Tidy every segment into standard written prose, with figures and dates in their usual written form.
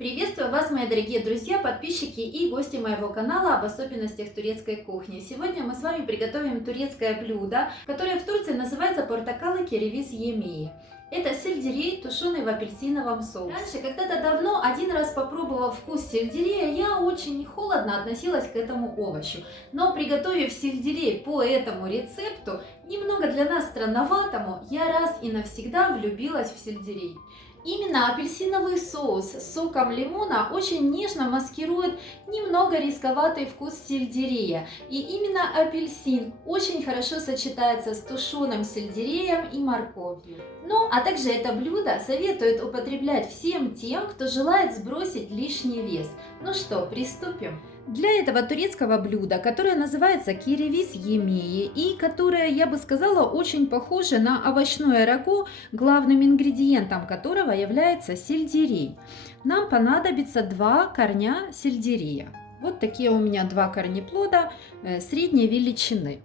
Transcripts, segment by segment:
Приветствую вас, мои дорогие друзья, подписчики и гости моего канала об особенностях турецкой кухни. Сегодня мы с вами приготовим турецкое блюдо, которое в Турции называется портакалы керевиз емеи. Это сельдерей, тушеный в апельсиновом соусе. Раньше, когда-то давно, один раз попробовав вкус сельдерея, я очень холодно относилась к этому овощу. Но приготовив сельдерей по этому рецепту, немного для нас странноватому, я раз и навсегда влюбилась в сельдерей. Именно апельсиновый соус с соком лимона очень нежно маскирует немного рисковатый вкус сельдерея. И именно апельсин очень хорошо сочетается с тушеным сельдереем и морковью. Ну, а также это блюдо советуют употреблять всем тем, кто желает сбросить лишний вес. Ну что, приступим? Для этого турецкого блюда, которое называется керевиз емеи и которое, я бы сказала, очень похоже на овощное рагу, главным ингредиентом которого является сельдерей, нам понадобится 2 корня сельдерея. Вот такие у меня 2 корнеплода средней величины.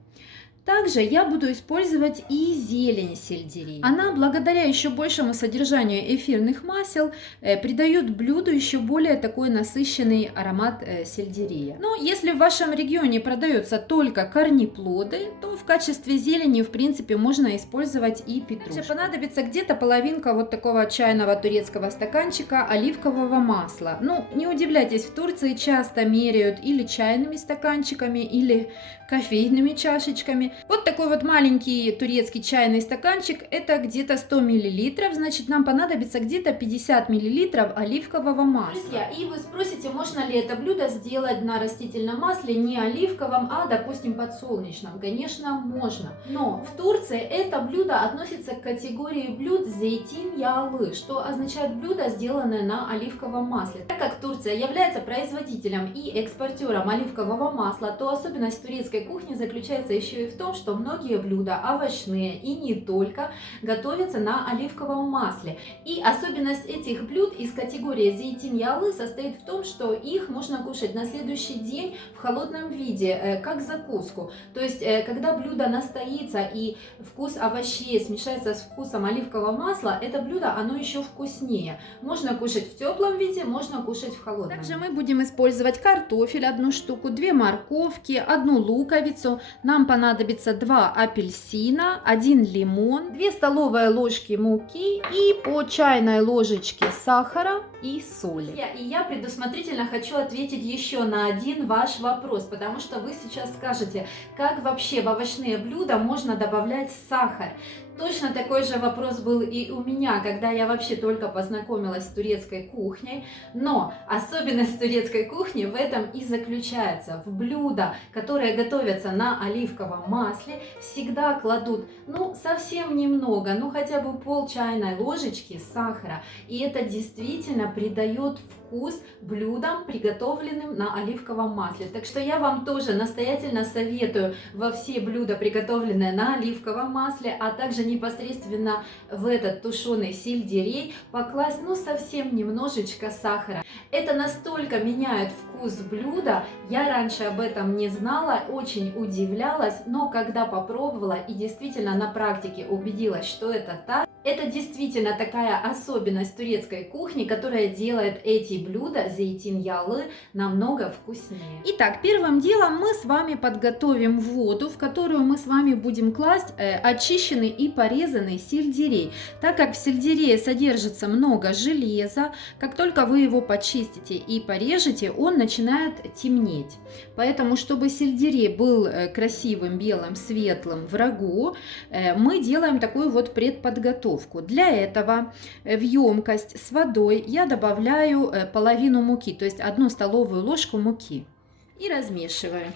Также я буду использовать и зелень сельдерея. Она, благодаря еще большему содержанию эфирных масел, придает блюду еще более такой насыщенный аромат сельдерея. Но если в вашем регионе продаются только корнеплоды, то в качестве зелени, в принципе, можно использовать и петрушку. Также понадобится где-то половинка вот такого чайного турецкого стаканчика оливкового масла. Ну, не удивляйтесь, в Турции часто меряют или чайными стаканчиками, или кофейными чашечками. Вот такой вот маленький турецкий чайный стаканчик, это где-то 100 мл, значит нам понадобится где-то 50 мл оливкового масла. Друзья, и вы спросите, можно ли это блюдо сделать на растительном масле не оливковом, а допустим подсолнечном? Конечно, можно. Но в Турции это блюдо относится к категории блюд зейтин ялы, что означает блюдо, сделанное на оливковом масле. Так как Турция является производителем и экспортером оливкового масла, то особенность турецкой кухни заключается еще и в том, что многие блюда овощные и не только готовятся на оливковом масле. И особенность этих блюд из категории зейтин ялы состоит в том, что их можно кушать на следующий день в холодном виде, как закуску. То есть, когда блюдо настоится и вкус овощей смешается с вкусом оливкового масла, это блюдо, оно еще вкуснее. Можно кушать в теплом виде, можно кушать в холодном. Также мы будем использовать картофель 1 штуку, 2 морковки, 1 луковицу. Нам понадобится 2 апельсина, 1 лимон, 2 столовые ложки муки и по чайной ложечке сахара и соли. И я предусмотрительно хочу ответить еще на один ваш вопрос, потому что вы сейчас скажете, как вообще в овощные блюда можно добавлять сахар. Точно такой же вопрос был и у меня, когда я вообще только познакомилась с турецкой кухней. Но особенность турецкой кухни в этом и заключается. В блюда, которые готовятся на оливковом масле, всегда кладут, совсем немного, хотя бы пол чайной ложечки сахара. И это действительно придает вкус блюдам, приготовленным на оливковом масле. Так что я вам тоже настоятельно советую во все блюда, приготовленные на оливковом масле, а также непосредственно в этот тушеный сельдерей покласть совсем немножечко сахара. Это настолько меняет вкус блюда. Я раньше об этом не знала, очень удивлялась, но когда попробовала и действительно на практике убедилась, что это так, это действительно такая особенность турецкой кухни, которая делает эти блюда зейтин ялы намного вкуснее. Итак, первым делом мы с вами подготовим воду, в которую мы с вами будем класть очищенный и порезанный сельдерей. Так как в сельдерее содержится много железа, как только вы его почистите и порежете, он начинает темнеть. Поэтому, чтобы сельдерей был красивым, белым, светлым в рагу, мы делаем такую вот предподготовку. Для этого в емкость с водой я добавляю половину муки, то есть 1 столовую ложку муки, и размешиваю.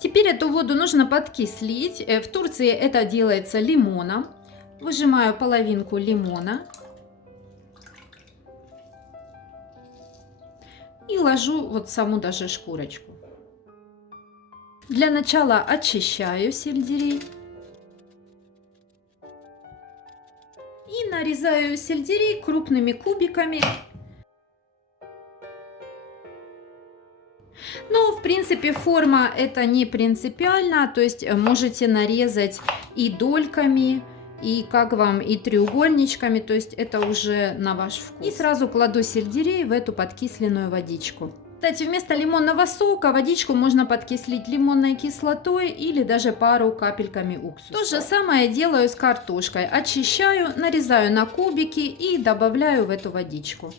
Теперь эту воду нужно подкислить. В Турции это делается лимоном. Выжимаю половинку лимона и ложу вот саму даже шкурочку. Для начала очищаю сельдерей. И нарезаю сельдерей крупными кубиками. Но, в принципе, форма это не принципиально, то есть можете нарезать и дольками, и как вам, и треугольничками, то есть это уже на ваш вкус. И сразу кладу сельдерей в эту подкисленную водичку. Кстати, вместо лимонного сока водичку можно подкислить лимонной кислотой или даже пару капельками уксуса. То же самое делаю с картошкой. Очищаю, нарезаю на кубики и добавляю в эту водичку.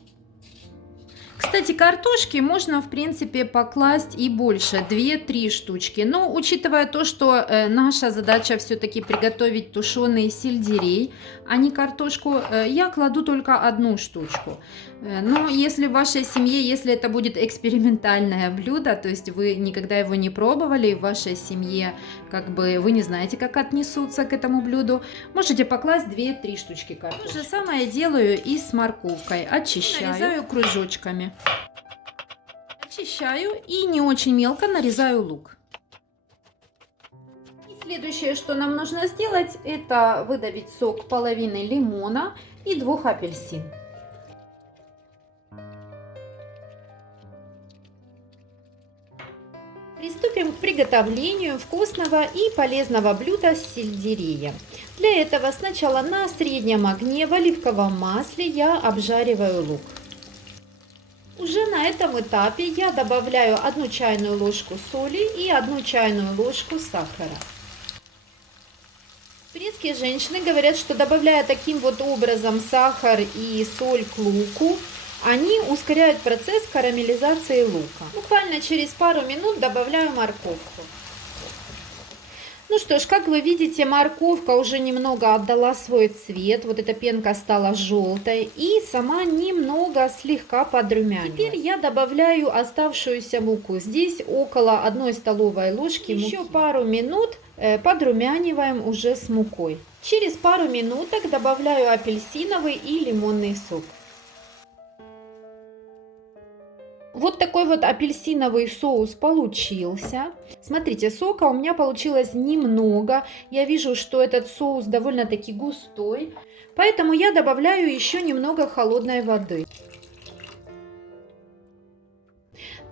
Кстати, картошки можно, в принципе, покласть и больше, 2-3 штучки. Но учитывая то, что наша задача все-таки приготовить тушеный сельдерей, а не картошку, я кладу только 1 штучку. Но если в вашей семье, если это будет экспериментальное блюдо, то есть вы никогда его не пробовали, в вашей семье как бы вы не знаете, как отнесутся к этому блюду, можете покласть 2-3 штучки картошки. То же самое делаю и с морковкой. Очищаю, нарезаю кружочками. Очищаю и не очень мелко нарезаю лук. И следующее, что нам нужно сделать, это выдавить сок половины лимона и 2 апельсин. Приступим к приготовлению вкусного и полезного блюда с сельдереем. Для этого сначала на среднем огне в оливковом масле я обжариваю лук. Уже на этом этапе я добавляю 1 чайную ложку соли и 1 чайную ложку сахара. Турецкие женщины говорят, что добавляя таким вот образом сахар и соль к луку, они ускоряют процесс карамелизации лука. Буквально через пару минут добавляю морковку. Ну что ж, как вы видите, морковка уже немного отдала свой цвет. Вот эта пенка стала желтой и сама немного слегка подрумянилась. Теперь я добавляю оставшуюся муку. Здесь около 1 столовой ложки муки. Еще пару минут подрумяниваем уже с мукой. Через пару минуток добавляю апельсиновый и лимонный сок. Вот такой вот апельсиновый соус получился. Смотрите, сока у меня получилось немного. Я вижу, что этот соус довольно-таки густой. Поэтому я добавляю еще немного холодной воды.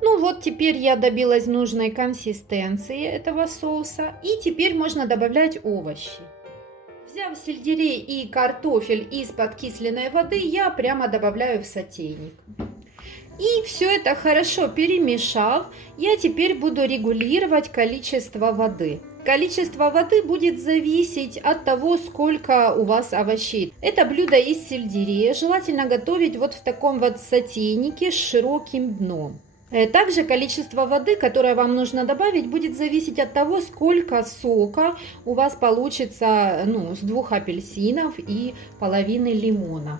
Ну вот, теперь я добилась нужной консистенции этого соуса. И теперь можно добавлять овощи. Взяв сельдерей и картофель из подкисленной воды, я прямо добавляю в сотейник. И все это хорошо перемешав, я теперь буду регулировать количество воды. Количество воды будет зависеть от того, сколько у вас овощей. Это блюдо из сельдерея желательно готовить вот в таком вот сотейнике с широким дном. Также количество воды, которое вам нужно добавить, будет зависеть от того, сколько сока у вас получится с 2 апельсинов и половины лимона.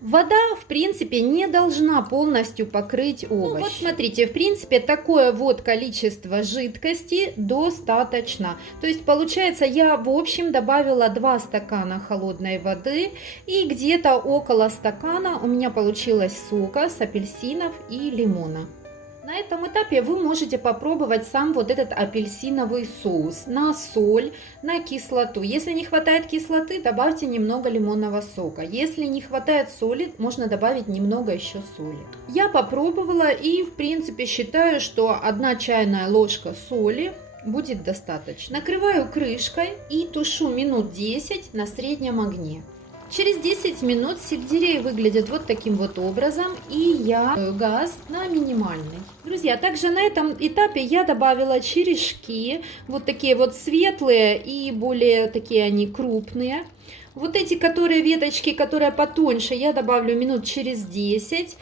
Вода, в принципе, не должна полностью покрыть овощи. Ну, вот смотрите, в принципе, такое вот количество жидкости достаточно. То есть, получается, я в общем добавила 2 стакана холодной воды и где-то около стакана у меня получилось сока с апельсинов и лимона. На этом этапе вы можете попробовать сам вот этот апельсиновый соус на соль, на кислоту. Если не хватает кислоты, добавьте немного лимонного сока. Если не хватает соли, можно добавить немного еще соли. Я попробовала и в принципе считаю, что 1 чайная ложка соли будет достаточно. Накрываю крышкой и тушу минут 10 на среднем огне. Через 10 минут сельдерей выглядит вот таким вот образом, и я газ на минимальный. Друзья, также на этом этапе я добавила черешки, вот такие вот светлые и более такие они крупные. Вот эти, которые веточки, которые потоньше, я добавлю минут через 10.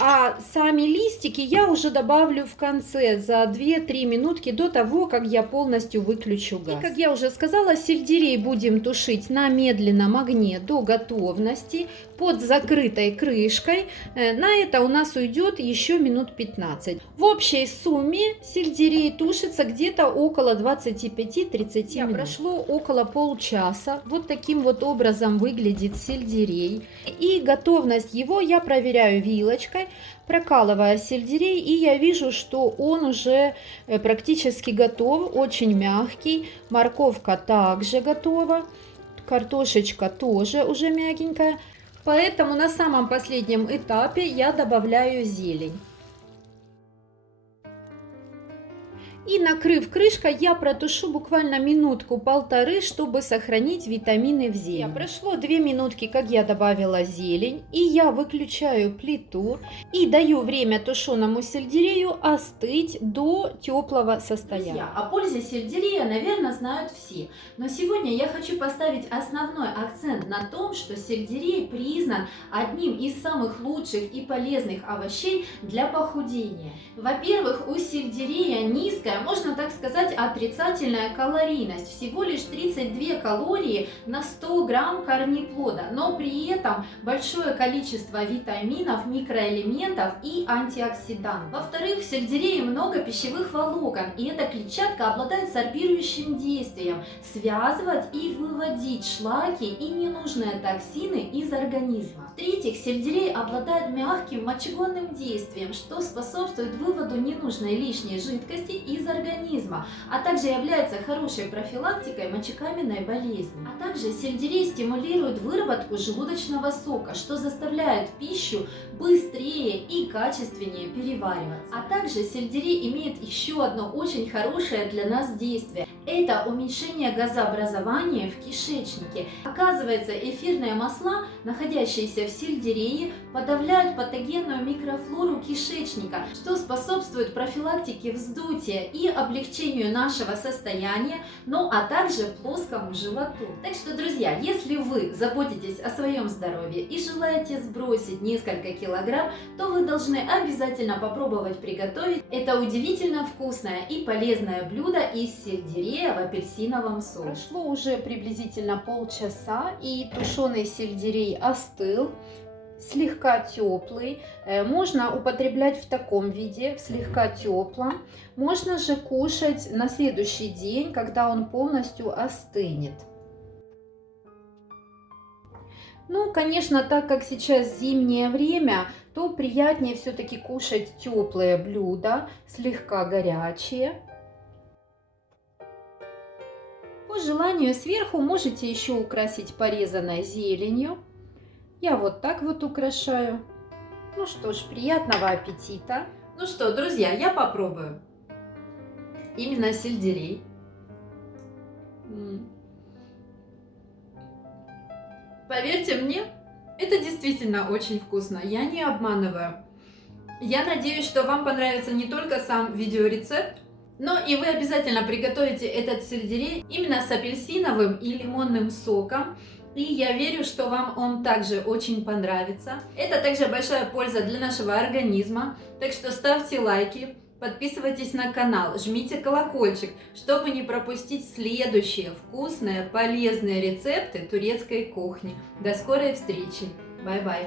А сами листики я уже добавлю в конце за 2-3 минутки до того, как я полностью выключу газ. И как я уже сказала, сельдерей будем тушить на медленном огне до готовности под закрытой крышкой. На это у нас уйдет еще минут 15. В общей сумме сельдерей тушится где-то около 25-30 минут. Прошло около полчаса. Вот таким вот образом выглядит сельдерей. И готовность его я проверяю вилочкой, прокалывая сельдерей, и я вижу, что он уже практически готов, очень мягкий. Морковка также готова, картошечка тоже уже мягенькая. Поэтому на самом последнем этапе я добавляю зелень. И накрыв крышкой, я протушу буквально минутку-полторы, чтобы сохранить витамины в зелени. Прошло 2 минутки, как я добавила зелень, и я выключаю плиту и даю время тушеному сельдерею остыть до теплого состояния. Друзья, о пользе сельдерея, наверное, знают все, но сегодня я хочу поставить основной акцент на том, что сельдерей признан одним из самых лучших и полезных овощей для похудения. Во-первых, у сельдерея низкая, можно так сказать, отрицательная калорийность, всего лишь 32 калории на 100 грамм корнеплода, но при этом большое количество витаминов, микроэлементов и антиоксидантов. Во-вторых, в сельдерее много пищевых волокон, и эта клетчатка обладает сорбирующим действием, связывать и выводить шлаки и ненужные токсины из организма. В-третьих, сельдерей обладает мягким мочегонным действием, что способствует выводу ненужной лишней жидкости из организма, а также является хорошей профилактикой мочекаменной болезни. А также сельдерей стимулирует выработку желудочного сока, что заставляет пищу быстрее и качественнее перевариваться. А также сельдерей имеет еще одно очень хорошее для нас действие. Это уменьшение газообразования в кишечнике. Оказывается, эфирные масла, находящиеся в сельдерее, подавляют патогенную микрофлору кишечника, что способствует профилактике вздутия и облегчению нашего состояния, ну а также плоскому животу. Так что, друзья, если вы заботитесь о своем здоровье и желаете сбросить несколько килограмм, то вы должны обязательно попробовать приготовить это удивительно вкусное и полезное блюдо из сельдерея в апельсиновом соусе. Прошло уже приблизительно полчаса, и тушеный сельдерей остыл, слегка теплый. Можно употреблять в таком виде, в слегка теплом. Можно же кушать на следующий день, когда он полностью остынет. Ну, конечно, так как сейчас зимнее время, то приятнее все-таки кушать теплые блюда, слегка горячие. По желанию сверху можете еще украсить порезанной зеленью. Я вот так вот украшаю. Ну что ж, приятного аппетита. Ну что, друзья, я попробую. Именно сельдерей. Поверьте мне, это действительно очень вкусно. Я не обманываю. Я надеюсь, что вам понравится не только сам видеорецепт, но и вы обязательно приготовите этот сельдерей именно с апельсиновым и лимонным соком. И я верю, что вам он также очень понравится. Это также большая польза для нашего организма. Так что ставьте лайки, подписывайтесь на канал, жмите колокольчик, чтобы не пропустить следующие вкусные, полезные рецепты турецкой кухни. До скорой встречи. Бай-бай.